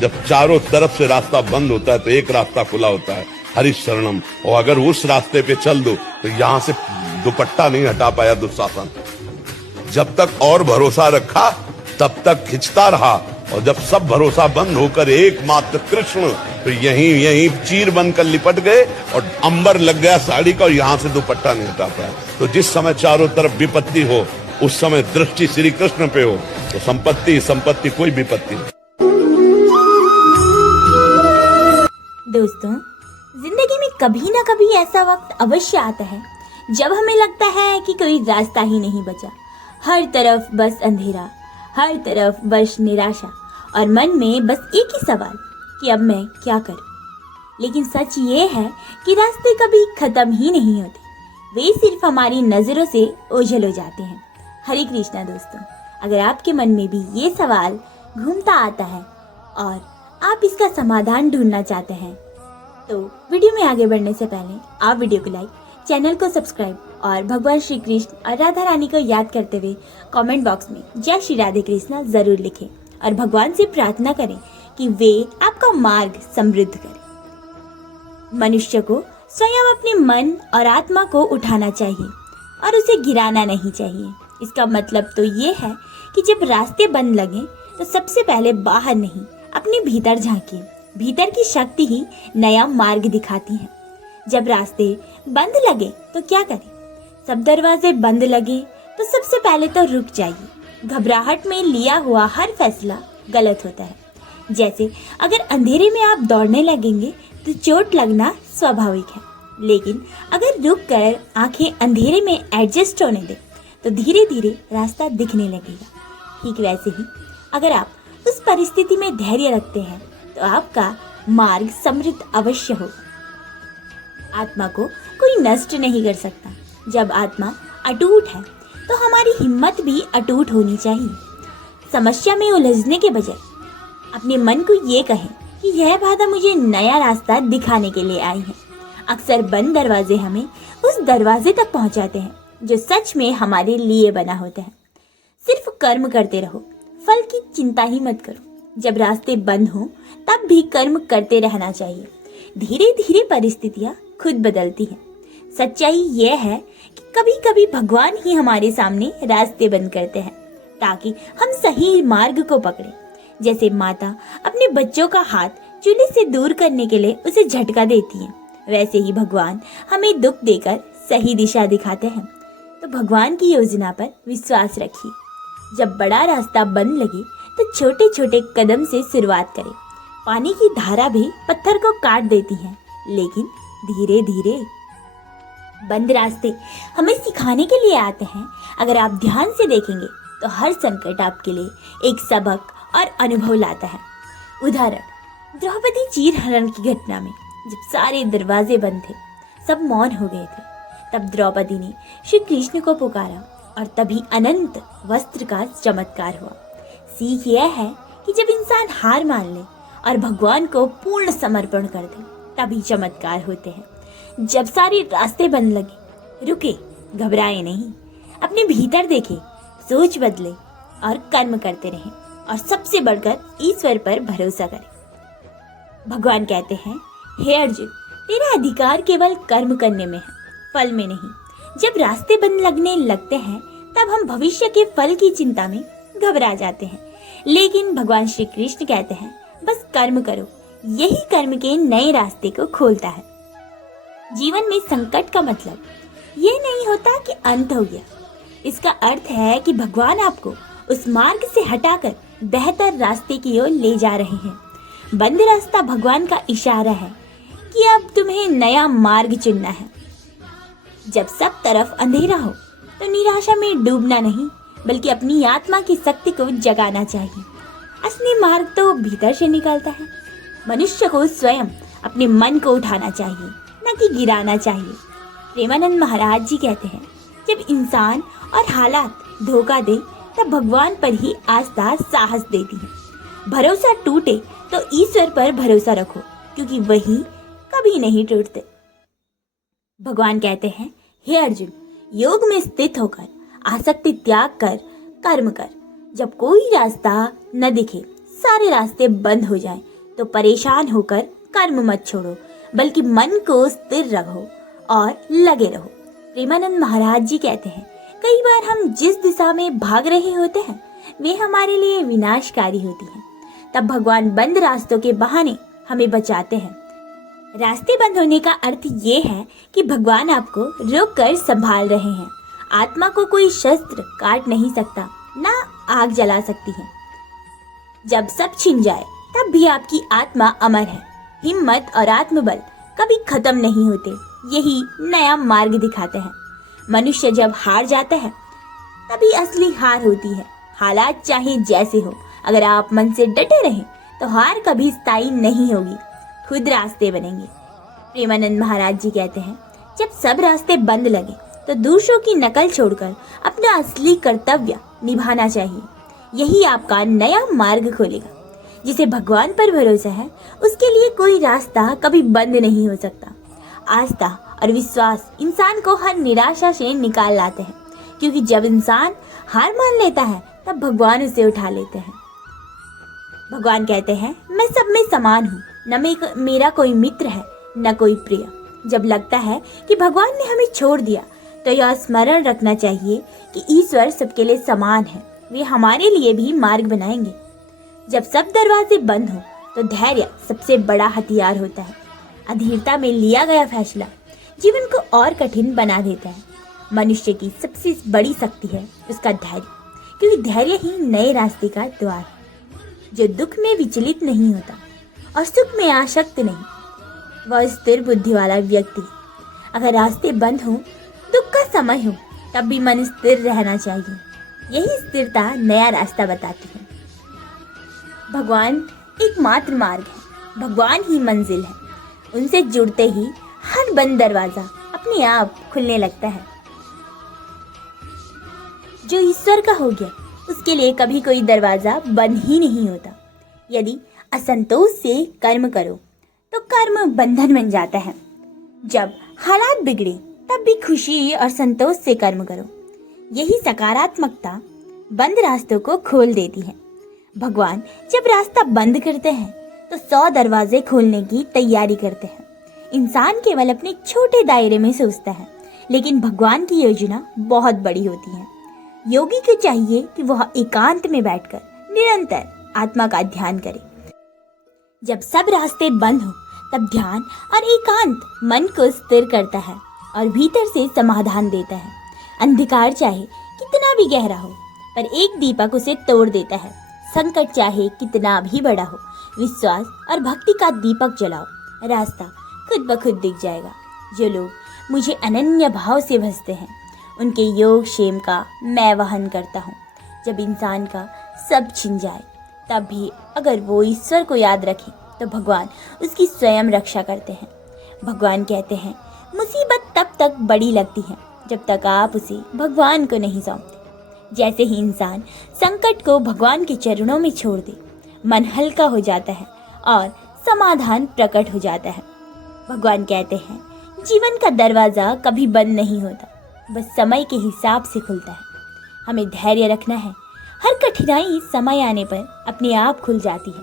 जब चारों तरफ से रास्ता बंद होता है तो एक रास्ता खुला होता है, हरिशरणम। और अगर उस रास्ते पे चल दो तो यहां से दुपट्टा नहीं हटा पाया दुशासन। जब तक और भरोसा रखा तब तक खिंचता रहा, और जब सब भरोसा बंद होकर एकमात्र कृष्ण तो यहीं यहीं चीर बनकर लिपट गए और अंबर लग गया साड़ी का, और यहां से दुपट्टा नहीं हटा पाया। तो जिस समय चारों तरफ विपत्ति हो उस समय दृष्टि श्री कृष्ण पे हो तो संपत्ति कोई विपत्ति नहीं। दोस्तों, जिंदगी में कभी ना कभी ऐसा वक्त अवश्य आता है जब हमें लगता है कि कोई रास्ता ही नहीं बचा। हर तरफ बस अंधेरा, हर तरफ बस निराशा, और मन में बस एक ही सवाल कि अब मैं क्या करूं। लेकिन सच ये है कि रास्ते कभी खत्म ही नहीं होते, वे सिर्फ हमारी नजरों से ओझल हो जाते हैं। हरे कृष्णा दोस्तों, अगर आपके मन में भी ये सवाल घूमता आता है और आप इसका समाधान ढूंढना चाहते हैं तो वीडियो में आगे बढ़ने से पहले आप वीडियो को लाइक, चैनल को सब्सक्राइब और भगवान श्री कृष्ण और राधा रानी को याद करते हुए कमेंट बॉक्स में जय श्री राधे कृष्णा जरूर लिखें और भगवान से प्रार्थना करें कि वे आपका मार्ग समृद्ध करें। मनुष्य को स्वयं अपने मन और आत्मा को उठाना चाहिए और उसे गिराना नहीं चाहिए। इसका मतलब तो ये है कि जब रास्ते बंद लगे तो सबसे पहले बाहर नहीं, अपने भीतर झांकिए। भीतर की शक्ति ही नया मार्ग दिखाती है। जब रास्ते बंद लगे तो क्या करें? सब दरवाजे बंद लगे तो सबसे पहले तो रुक जाइए। घबराहट में लिया हुआ हर फैसला गलत होता है। जैसे अगर अंधेरे में आप दौड़ने लगेंगे तो चोट लगना स्वाभाविक है, लेकिन अगर रुक कर आंखें अंधेरे में एडजस्ट होने दें तो धीरे धीरे रास्ता दिखने लगेगा। ठीक वैसे ही अगर आप उस परिस्थिति में धैर्य रखते हैं तो आपका मार्ग समृद्ध अवश्य होगा। आत्मा को कोई नष्ट नहीं कर सकता। जब आत्मा अटूट है तो हमारी हिम्मत भी अटूट होनी चाहिए। समस्या में उलझने के बजाय अपने मन को ये कहें कि यह बाधा मुझे नया रास्ता दिखाने के लिए आई है। अक्सर बंद दरवाजे हमें उस दरवाजे तक पहुंचाते हैं जो सच में हमारे लिए बना होता है। सिर्फ कर्म करते रहो, फल की चिंता ही मत करो। जब रास्ते बंद हो तब भी कर्म करते रहना चाहिए। धीरे धीरे परिस्थितियां खुद बदलती हैं। सच्चाई यह है कि कभी कभी भगवान ही हमारे सामने रास्ते बंद करते हैं ताकि हम सही मार्ग को पकड़ें। जैसे माता अपने बच्चों का हाथ चूल्हे से दूर करने के लिए उसे झटका देती है, वैसे ही भगवान हमें दुख देकर सही दिशा दिखाते हैं। तो भगवान की योजना पर विश्वास रखिए। जब बड़ा रास्ता बंद लगे तो छोटे छोटे कदम से शुरुआत करें। पानी की धारा भी पत्थर को काट देती है, लेकिन धीरे धीरे बंद रास्ते हमें सिखाने के लिए आते हैं। अगर आप ध्यान से देखेंगे तो हर संकट आपके लिए एक सबक और अनुभव लाता है। उदाहरण, द्रौपदी चीरहरण की घटना में जब सारे दरवाजे बंद थे, सब मौन हो गए थे, तब द्रौपदी ने श्री कृष्ण को पुकारा और तभी अनंत वस्त्र का चमत्कार हुआ। सीख यह है कि जब इंसान हार मान ले और भगवान को पूर्ण समर्पण कर दे तभी चमत्कार होते हैं। जब सारे रास्ते बंद लगे, रुके, घबराए नहीं, अपने भीतर देखे, सोच बदले और कर्म करते रहें और सबसे बढ़कर ईश्वर पर भरोसा करें। भगवान कहते हैं, हे अर्जुन, तेरा अधिकार केवल कर्म करने में है, फल में नहीं। जब रास्ते बंद लगने लगते हैं तब हम भविष्य के फल की चिंता में घबरा जाते हैं, लेकिन भगवान श्री कृष्ण कहते हैं, बस कर्म करो। यही कर्म के नए रास्ते को खोलता है। जीवन में संकट का मतलब ये नहीं होता कि अंत हो गया। इसका अर्थ है कि भगवान आपको उस मार्ग से हटाकर बेहतर रास्ते की ओर ले जा रहे हैं। बंद रास्ता भगवान का इशारा है कि अब तुम्हें नया मार्ग चुनना है। जब सब तरफ अंधेरा हो तो निराशा में डूबना नहीं, बल्कि अपनी आत्मा की शक्ति को जगाना चाहिए। असली मार्ग तो भीतर से निकलता है। मनुष्य को स्वयं अपने मन को उठाना चाहिए, न कि गिराना चाहिए। प्रेमानंद महाराज जी कहते हैं, जब इंसान और हालात धोखा दे तब भगवान पर ही आस्था साहस देती है। भरोसा टूटे तो ईश्वर पर भरोसा रखो, क्योंकि वही कभी नहीं टूटते। भगवान कहते हैं, हे अर्जुन, योग में स्थित होकर आसक्ति त्याग कर कर्म कर। जब कोई रास्ता न दिखे, सारे रास्ते बंद हो जाएं, तो परेशान होकर कर्म मत छोड़ो, बल्कि मन को स्थिर रखो और लगे रहो। प्रेमानंद महाराज जी कहते हैं, कई बार हम जिस दिशा में भाग रहे होते हैं वे हमारे लिए विनाशकारी होती हैं। तब भगवान बंद रास्तों के बहाने हमें बचाते हैं। रास्ते बंद होने का अर्थ ये है कि भगवान आपको रोक कर संभाल रहे हैं। आत्मा को कोई शस्त्र काट नहीं सकता, ना आग जला सकती है। जब सब छिन जाए तब भी आपकी आत्मा अमर है। हिम्मत और आत्मबल कभी खत्म नहीं होते, यही नया मार्ग दिखाते हैं। मनुष्य जब हार जाता है तभी असली हार होती है। हालात चाहे जैसे हो, अगर आप मन से डटे रहें तो हार कभी स्थायी नहीं होगी, खुद रास्ते बनेंगे। प्रेमानंद महाराज जी कहते हैं, जब सब रास्ते बंद लगे तो दूसरों की नकल छोड़कर अपना असली कर्तव्य निभाना चाहिए। यही आपका नया मार्ग खोलेगा। जिसे भगवान पर भरोसा है उसके लिए कोई रास्ता कभी बंद नहीं हो सकता। आस्था और विश्वास इंसान को हर निराशा से निकाल लाते हैं, क्योंकि जब इंसान हार मान लेता है तब भगवान उसे उठा लेते हैं। भगवान कहते हैं, मैं सब में समान हूँ, न मेरा कोई मित्र है न कोई प्रिय। जब लगता है कि भगवान ने हमें छोड़ दिया तो यह स्मरण रखना चाहिए कि ईश्वर सबके लिए समान है, वे हमारे लिए भी मार्ग बनाएंगे। जब सब दरवाजे बंद हो तो धैर्य सबसे बड़ा हथियार होता है। अधीरता में लिया गया फैसला जीवन को और कठिन बना देता है। मनुष्य की सबसे बड़ी शक्ति है उसका धैर्य, क्योंकि धैर्य ही नए रास्ते का द्वार है। जो दुख में विचलित नहीं होता और सुख में आसक्त नहीं, वह स्थिर बुद्धि वाला व्यक्ति। अगर रास्ते बंद हो, दुख का समय हो, तब भी मन स्थिर रहना चाहिए। यही स्थिरता नया रास्ता बताती है। भगवान एकमात्र मार्ग है, भगवान ही मंजिल है। उनसे जुड़ते ही हर बंद दरवाजा अपने आप खुलने लगता है। जो ईश्वर का हो गया उसके लिए कभी कोई दरवाजा बंद ही नहीं होता। यदि असंतोष से कर्म करो तो कर्म बंधन बन जाता है। जब हालात बिगड़े तब भी खुशी और संतोष से कर्म करो। यही सकारात्मकता बंद रास्तों को खोल देती है। भगवान जब रास्ता बंद करते हैं तो 100 दरवाजे खोलने की तैयारी करते हैं। इंसान केवल अपने छोटे दायरे में सोचता है, लेकिन भगवान की योजना बहुत बड़ी होती है। योगी को चाहिए कि वह एकांत में बैठकर निरंतर आत्मा का ध्यान करे। जब सब रास्ते बंद हो तब ध्यान और एकांत मन को स्थिर करता है और भीतर से समाधान देता है। अंधकार चाहे कितना भी गहरा हो, पर एक दीपक उसे तोड़ देता है। संकट चाहे कितना भी बड़ा हो, विश्वास और भक्ति का दीपक जलाओ, रास्ता खुद ब खुद दिख जाएगा। जो लोग मुझे अनन्य भाव से भजते हैं उनके योग क्षेम का मैं वहन करता हूँ। जब इंसान का सब छिन जाए तब भी अगर वो ईश्वर को याद रखे तो भगवान उसकी स्वयं रक्षा करते हैं। भगवान कहते हैं, मुसीबत तब तक बड़ी लगती है जब तक आप उसे भगवान को नहीं सौंपते। जैसे ही इंसान संकट को भगवान के चरणों में छोड़ दे, मन हल्का हो जाता है और समाधान प्रकट हो जाता है। भगवान कहते हैं, जीवन का दरवाजा कभी बंद नहीं होता, बस समय के हिसाब से खुलता है। हमें धैर्य रखना है। हर कठिनाई समय आने पर अपने आप खुल जाती है।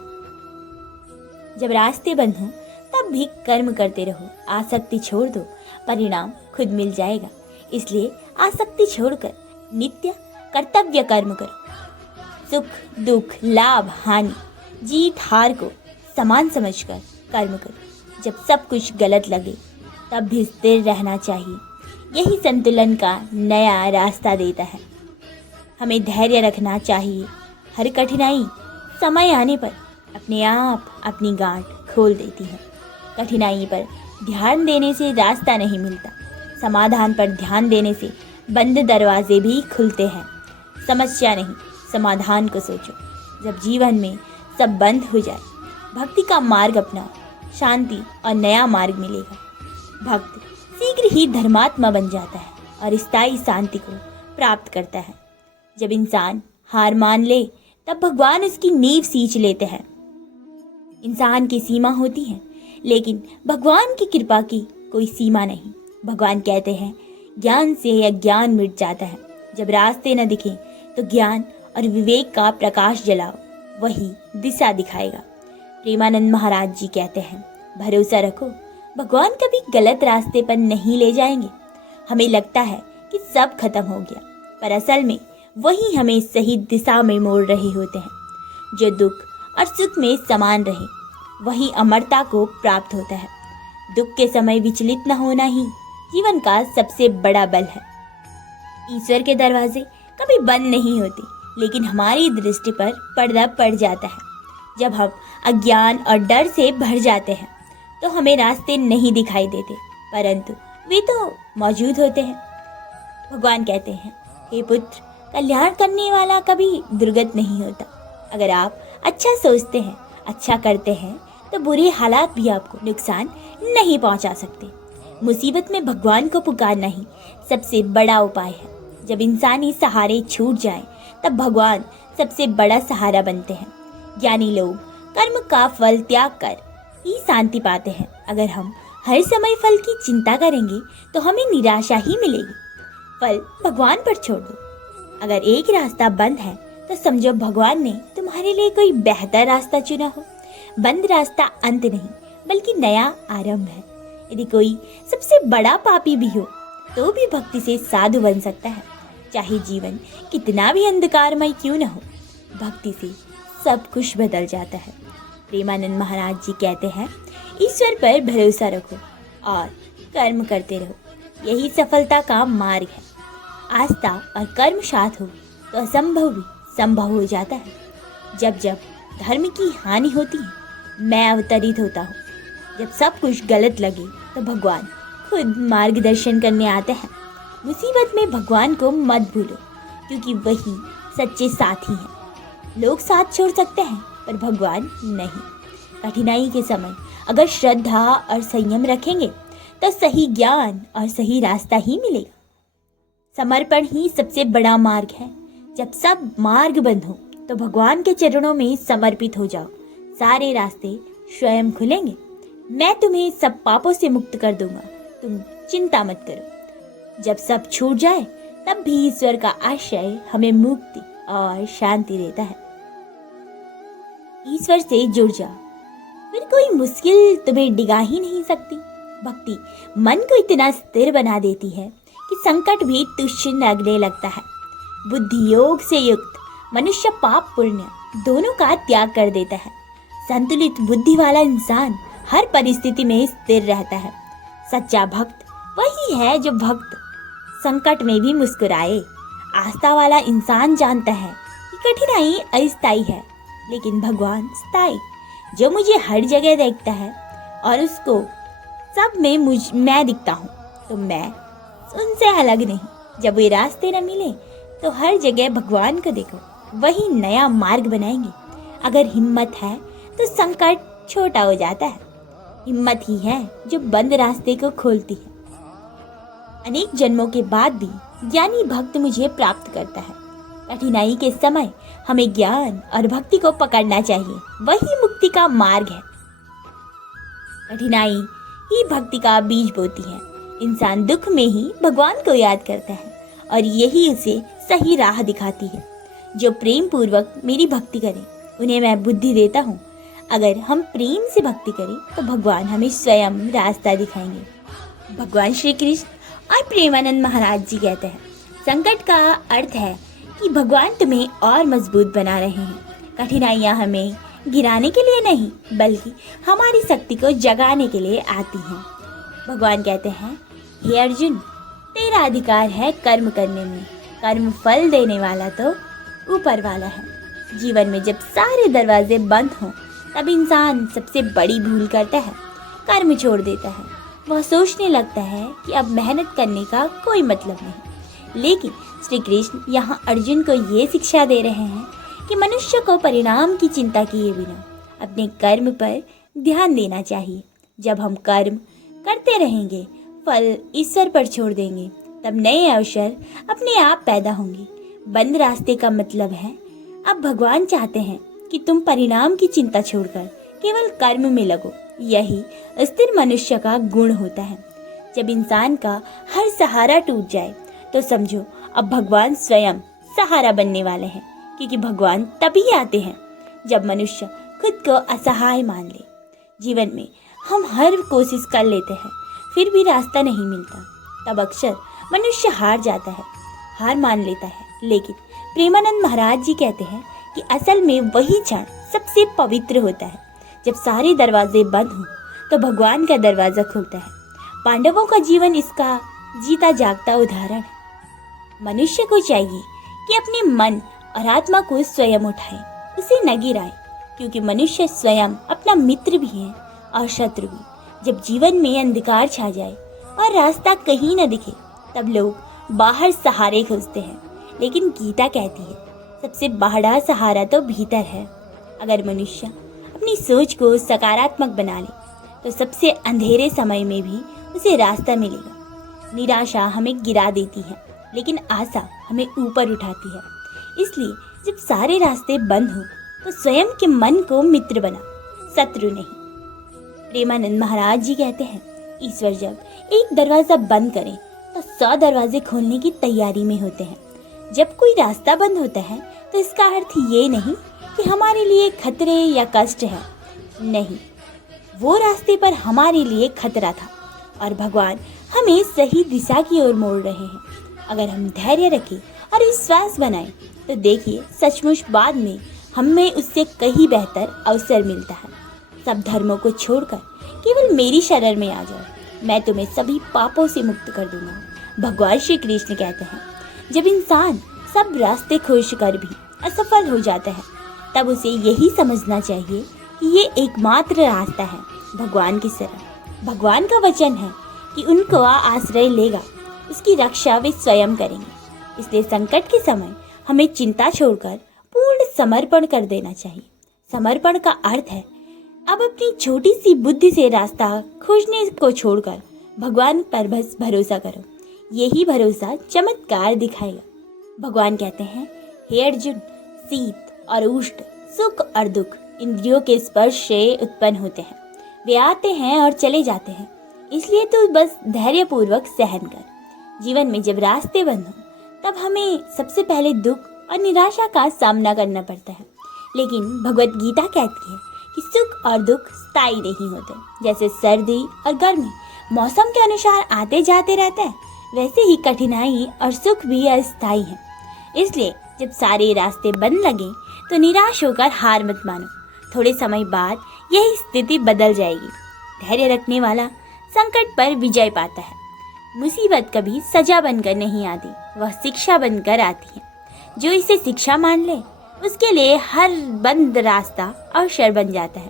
जब रास्ते बंद हों तब भी कर्म करते रहो। आसक्ति छोड़ दो, परिणाम खुद मिल जाएगा। इसलिए आसक्ति छोड़कर नित्य कर्तव्य कर्म करो। सुख दुख लाभ हानि जीत हार को समान समझकर कर्म करो। जब सब कुछ गलत लगे तब भी स्थिर रहना चाहिए। यही संतुलन का नया रास्ता देता है। हमें धैर्य रखना चाहिए। हर कठिनाई समय आने पर अपने आप अपनी गांठ खोल देती है। कठिनाई पर ध्यान देने से रास्ता नहीं मिलता, समाधान पर ध्यान देने से बंद दरवाजे भी खुलते हैं। समस्या नहीं, समाधान को सोचो। जब जीवन में सब बंद हो जाए, भक्ति का मार्ग अपनाओ, शांति और नया मार्ग मिलेगा। भक्त शीघ्र ही धर्मात्मा बन जाता है और स्थायी शांति को प्राप्त करता है। जब इंसान हार मान ले तब भगवान उसकी नींव सींच लेते हैं। इंसान की सीमा होती है, लेकिन भगवान की कृपा की कोई सीमा नहीं। भगवान कहते हैं, ज्ञान से अज्ञान मिट जाता है। जब रास्ते न दिखे तो ज्ञान और विवेक का प्रकाश जलाओ। वही दिशा दिखाएगा। प्रेमानंद महाराज जी कहते हैं, भरोसा रखो, भगवान कभी गलत रास्ते पर नहीं ले जाएंगे। हमें लगता है कि सब खत्म हो गया, पर असल में वही हमें सही दिशा में मोड़ रहे होते हैं। जो दुख और सुख में समान रहे वही अमरता को प्राप्त होता है। दुख के समय विचलित न होना ही जीवन का सबसे बड़ा बल है। ईश्वर के दरवाजे कभी बंद नहीं होते, लेकिन हमारी दृष्टि पर पर्दा पड़ जाता है। जब हम अज्ञान और डर से भर जाते हैं तो हमें रास्ते नहीं दिखाई देते, परंतु वे तो मौजूद होते हैं। भगवान कहते हैं, हे पुत्र, कल्याण करने वाला कभी दुर्गत नहीं होता। अगर आप अच्छा सोचते हैं, अच्छा करते हैं, तो बुरे हालात भी आपको नुकसान नहीं पहुंचा सकते। मुसीबत में भगवान को पुकारना ही सबसे बड़ा उपाय है। जब इंसानी सहारे छूट जाए तब भगवान सबसे बड़ा सहारा बनते हैं। ज्ञानी लोग कर्म का फल त्याग कर ही शांति पाते हैं। अगर हम हर समय फल की चिंता करेंगे तो हमें निराशा ही मिलेगी। फल भगवान पर छोड़ दो। अगर एक रास्ता बंद है तो समझो भगवान ने तुम्हारे लिए कोई बेहतर रास्ता चुना हो। बंद रास्ता अंत नहीं बल्कि नया आरंभ है। यदि कोई सबसे बड़ा पापी भी हो तो भी भक्ति से साधु बन सकता है। चाहे जीवन कितना भी अंधकारमय क्यों न हो, भक्ति से सब कुछ बदल जाता है। प्रेमानंद महाराज जी कहते हैं, ईश्वर पर भरोसा रखो और कर्म करते रहो, यही सफलता का मार्ग है। आस्था और कर्म साथ हो तो असंभव भी संभव हो जाता है। जब जब धर्म की हानि होती है, मैं अवतरित होता हूँ। जब सब कुछ गलत लगे तो भगवान खुद मार्गदर्शन करने आते हैं। मुसीबत में भगवान को मत भूलो, क्योंकि वही सच्चे साथी हैं। लोग साथ छोड़ सकते हैं पर भगवान नहीं। कठिनाई के समय अगर श्रद्धा और संयम रखेंगे तो सही ज्ञान और सही रास्ता ही मिलेगा। समर्पण ही सबसे बड़ा मार्ग है। जब सब मार्ग बंद हो तो भगवान के चरणों में समर्पित हो जाओ, सारे रास्ते स्वयं खुलेंगे। मैं तुम्हें सब पापों से मुक्त कर दूंगा, तुम चिंता मत करो। जब सब छूट जाए तब भी ईश्वर का आश्रय हमें मुक्ति और शांति देता है। ईश्वर से जुड़ जाओ, फिर कोई मुश्किल तुम्हें डिगा ही नहीं सकती। भक्ति मन को इतना स्थिर बना देती है कि संकट भी तुच्छ लगने लगता है। बुद्धि योग से युक्त मनुष्य पाप पुण्य दोनों का त्याग कर देता है। संतुलित बुद्धि वाला इंसान हर परिस्थिति में स्थिर रहता है। सच्चा भक्त वही है जो भक्त संकट में भी मुस्कुराए। आस्था वाला इंसान जानता है कि कठिनाई अस्थायी है, लेकिन भगवान स्थायी, जो मुझे हर जगह देखता है और उसको सब में मैं दिखता हूँ, तो मैं उनसे अलग नहीं। जब वे रास्ते न मिले तो हर जगह भगवान को देखो, वही नया मार्ग बनाएंगे। अगर हिम्मत है तो संकट छोटा हो जाता है। हिम्मत ही है जो बंद रास्ते को खोलती है। अनेक जन्मों के बाद भी ज्ञानी भक्त मुझे प्राप्त करता है। कठिनाई के समय हमें ज्ञान और भक्ति को पकड़ना चाहिए, वही मुक्ति का मार्ग है। कठिनाई ही भक्ति का बीज बोती है। इंसान दुख में ही भगवान को याद करता है और यही उसे सही राह दिखाती है। जो प्रेम पूर्वक मेरी भक्ति करे उन्हें मैं बुद्धि देता हूँ। अगर हम प्रेम से भक्ति करें तो भगवान हमें स्वयं रास्ता दिखाएंगे। भगवान श्री कृष्ण और प्रेमानंद महाराज जी कहते हैं, संकट का अर्थ है कि भगवान तुम्हें और मजबूत बना रहे हैं। कठिनाइयाँ हमें गिराने के लिए नहीं बल्कि हमारी शक्ति को जगाने के लिए आती हैं। भगवान कहते हैं, हे अर्जुन, तेरा अधिकार है कर्म करने में। कर्म फल देने वाला तो ऊपर वाला है। जीवन में जब सारे दरवाजे बंद हों तब इंसान सबसे बड़ी भूल करता है, कर्म छोड़ देता है। वह सोचने लगता है कि अब मेहनत करने का कोई मतलब नहीं। लेकिन श्री कृष्ण यहाँ अर्जुन को ये शिक्षा दे रहे हैं कि मनुष्य को परिणाम की चिंता किए बिना अपने कर्म पर ध्यान देना चाहिए। जब हम कर्म करते रहेंगे, फल ईश्वर पर छोड़ देंगे, तब नए अवसर अपने आप पैदा होंगे। बंद रास्ते का मतलब है अब भगवान चाहते हैं कि तुम परिणाम की चिंता छोड़कर केवल कर्म में लगो। यही स्थिर मनुष्य का गुण होता है। जब इंसान का हर सहारा टूट जाए तो समझो अब भगवान स्वयं सहारा बनने वाले हैं, क्योंकि भगवान तभी आते हैं जब मनुष्य खुद को असहाय मान ले। जीवन में हम हर कोशिश कर लेते हैं, फिर भी रास्ता नहीं मिलता, तब अक्सर मनुष्य हार जाता है, हार मान लेता है। लेकिन प्रेमानंद महाराज जी कहते हैं कि असल में वही क्षण सबसे पवित्र होता है, जब सारे दरवाजे बंद हों तो भगवान का दरवाजा खुलता है। पांडवों का जीवन इसका जीता जागता उदाहरण है। मनुष्य को चाहिए कि अपने मन और आत्मा को स्वयं उठाए, उसे न गिराए, क्योंकि मनुष्य स्वयं अपना मित्र भी है और शत्रु भी। जब जीवन में अंधकार छा जाए और रास्ता कहीं न दिखे, तब लोग बाहर सहारे खोजते हैं, लेकिन गीता कहती है सबसे बड़ा सहारा तो भीतर है। अगर मनुष्य अपनी सोच को सकारात्मक बना ले तो सबसे अंधेरे समय में भी उसे रास्ता मिलेगा। निराशा हमें गिरा देती है, लेकिन आशा हमें ऊपर उठाती है। इसलिए जब सारे रास्ते बंद हो तो स्वयं के मन को मित्र बना, शत्रु नहीं। प्रेमानंद महाराज जी कहते हैं ईश्वर जब एक दरवाजा बंद करे तो 100 दरवाजे खोलने की तैयारी में होते हैं। जब कोई रास्ता बंद होता है तो इसका अर्थ ये नहीं कि हमारे लिए खतरे या कष्ट है, नहीं, वो रास्ते पर हमारे लिए खतरा था और भगवान हमें सही दिशा की ओर मोड़ रहे हैं। अगर हम धैर्य रखें और विश्वास बनाएं तो देखिए सचमुच बाद में हमें उससे कहीं बेहतर अवसर मिलता है। सब धर्मों को छोड़कर केवल मेरी शरण में आ जाओ, मैं तुम्हें सभी पापों से मुक्त कर दूंगा। भगवान श्री कृष्ण कहते हैं जब इंसान सब रास्ते खोज कर भी असफल हो जाता है, तब उसे यही समझना चाहिए कि ये एकमात्र रास्ता है भगवान की शरण। भगवान का वचन है कि उनको आश्रय लेगा, उसकी रक्षा वे स्वयं करेंगे। इसलिए संकट के समय हमें चिंता छोड़कर पूर्ण समर्पण कर देना चाहिए। समर्पण का अर्थ है अब अपनी छोटी सी बुद्धि से रास्ता खोजने को छोड़कर भगवान पर बस भरोसा करो, यही भरोसा चमत्कार दिखाएगा। भगवान कहते हैं हे अर्जुन, शीत और उष्ण, सुख और दुख इंद्रियों के स्पर्श से उत्पन्न होते हैं, वे आते हैं और चले जाते हैं, इसलिए तू बस धैर्यपूर्वक सहन कर। जीवन में जब रास्ते बंद हो तब हमें सबसे पहले दुख और निराशा का सामना करना पड़ता है, लेकिन भगवत गीता कहती है कि सुख और दुख स्थायी नहीं होते। जैसे सर्दी और गर्मी मौसम के अनुसार आते जाते रहते हैं, वैसे ही कठिनाई और सुख भी अस्थायी है। इसलिए जब सारे रास्ते बंद लगे तो निराश होकर हार मत मानो, थोड़े समय बाद यही स्थिति बदल जाएगी। धैर्य रखने वाला संकट पर विजय पाता है। मुसीबत कभी सजा बनकर नहीं आती, वह शिक्षा बनकर आती है। जो इसे शिक्षा मान ले उसके लिए हर बंद रास्ता अवसर बन जाता है।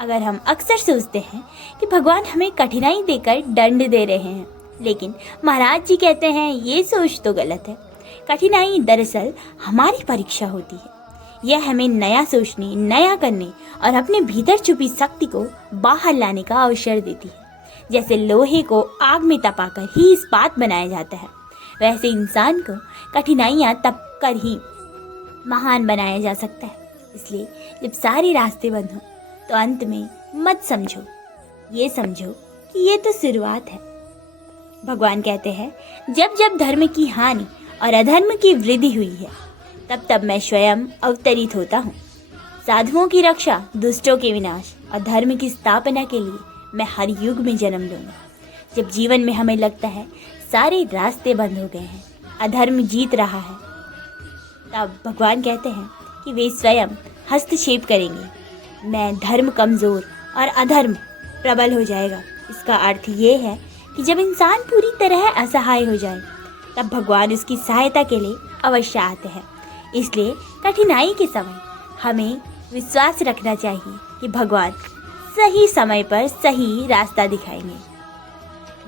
अगर हम अक्सर सोचते हैं कि भगवान हमें कठिनाई देकर दंड दे रहे हैं, लेकिन महाराज जी कहते हैं ये सोच तो गलत है। कठिनाई दरअसल हमारी परीक्षा होती है। यह हमें नया सोचने, नया करने और अपने भीतर छुपी शक्ति को बाहर लाने का अवसर देती है। जैसे लोहे को आग में तपाकर ही इस्पात बनाया जाता है, वैसे इंसान को कठिनाइयाँ तपकर ही महान बनाया जा सकता है। इसलिए जब सारे रास्ते बंद हो तो अंत में मत समझो, ये समझो कि ये तो शुरुआत है। भगवान कहते हैं जब जब धर्म की हानि और अधर्म की वृद्धि हुई है, तब तब मैं स्वयं अवतरित होता हूँ। साधुओं की रक्षा, दुष्टों के विनाश और धर्म की स्थापना के लिए मैं हर युग में जन्म लूंगा। जब जीवन में हमें लगता है सारे रास्ते बंद हो गए हैं, अधर्म जीत रहा है, तब भगवान कहते हैं कि वे स्वयं हस्तक्षेप करेंगे। मैं धर्म कमजोर और अधर्म प्रबल हो जाएगा। इसका अर्थ ये है कि जब इंसान पूरी तरह असहाय हो जाए, तब भगवान उसकी सहायता के लिए अवश्य आते हैं। इसलिए कठिनाई के समय हमें विश्वास रखना चाहिए कि भगवान सही समय पर सही रास्ता दिखाएंगे।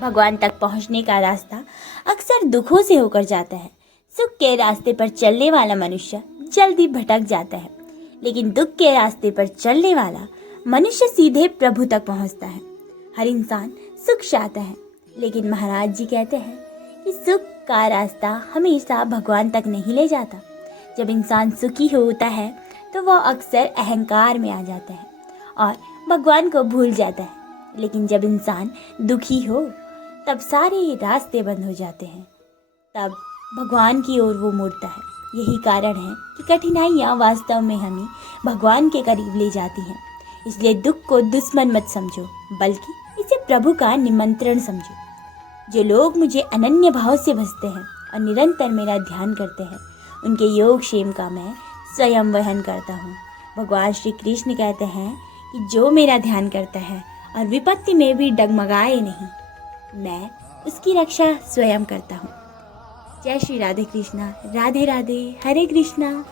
भगवान तक पहुंचने का रास्ता अक्सर दुखों से होकर जाता है। सुख के रास्ते पर चलने वाला मनुष्य जल्दी भटक जाता है, लेकिन दुख के रास्ते पर चलने वाला मनुष्य सीधे प्रभु तक पहुंचता है। हर इंसान सुख चाहता है, लेकिन महाराज जी कहते हैं कि सुख का रास्ता हमेशा भगवान तक नहीं ले जाता। जब इंसान सुखी होता है तो वह अक्सर अहंकार में आ जाता है और भगवान को भूल जाता है, लेकिन जब इंसान दुखी हो तब सारे रास्ते बंद हो जाते हैं, तब भगवान की ओर वो मुड़ता है। यही कारण है कि कठिनाइयाँ वास्तव में हमें भगवान के करीब ले जाती हैं। इसलिए दुख को दुश्मन मत समझो, बल्कि इसे प्रभु का निमंत्रण समझो। जो लोग मुझे अनन्य भाव से भजते हैं और निरंतर मेरा ध्यान करते हैं, उनके योग क्षेम का मैं स्वयं वहन करता हूँ। भगवान श्री कृष्ण कहते हैं कि जो मेरा ध्यान करता है और विपत्ति में भी डगमगाए नहीं, मैं उसकी रक्षा स्वयं करता हूँ। जय श्री राधे कृष्णा। राधे राधे। हरे कृष्णा।